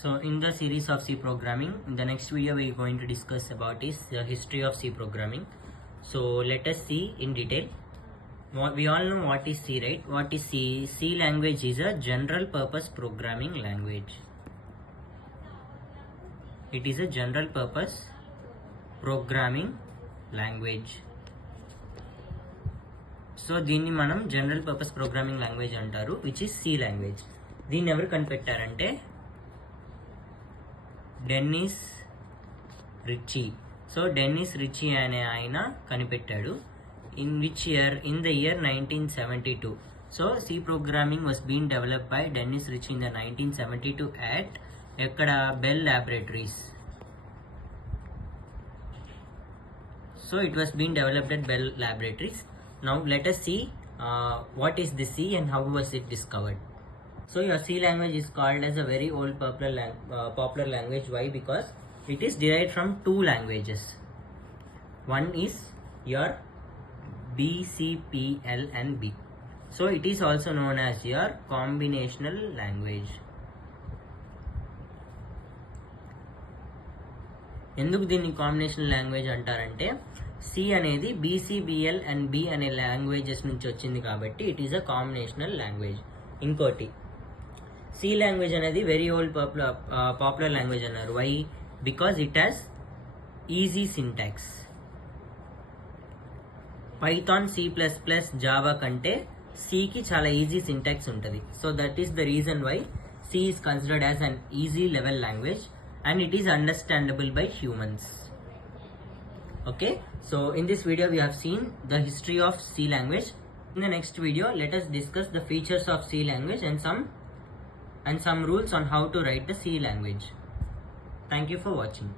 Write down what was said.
So in the series of C programming, in the next video we are going to discuss about is the history of C programming. So let us see in detail. We all know what is C, right? What is C? C language is a general purpose programming language. It is a general purpose programming language. So దీన్ని మనం general purpose programming language అంటారు, which is C language. దీన్ని ఎవరు కనిపెట్టారంటే Dennis Ritchie. So Dennis Ritchie అనే ఆయన కనిపెట్టాడు. In which year? In the year 1972. So C programming was been develop by Dennis Ritchie in the 1972 at ఎక్కడ? Bell Laboratories. So it was been developed at Bell Laboratories. Now let us see what is the C and how was it discovered. So your C language is called as a very old popular language. Why? Because it is derived from two languages. One is your B, C, P, L and B. So it is also known as your combinational language. ఎందుకు దీన్ని combinational language అంటారంటే C అనేది BCPL and B అనే languages నుంచి వచ్చింది కాబట్టి it is a combinational language. ఇంకోటి C language అనేది వెరీ ఓల్డ్ పాపులర్ లాంగ్వేజ్ అన్నారు. Why? Because it has easy syntax. Python, C++, Java కంటే సికి చాలా ఈజీ సింటాక్స్ ఉంటుంది. So that is the reason why C is considered as an easy level language and it is understandable by humans. Okay, so in this video we have seen the history of C language. In the next video let us discuss the features of C language and some rules on how to write the C language. Thank you for watching.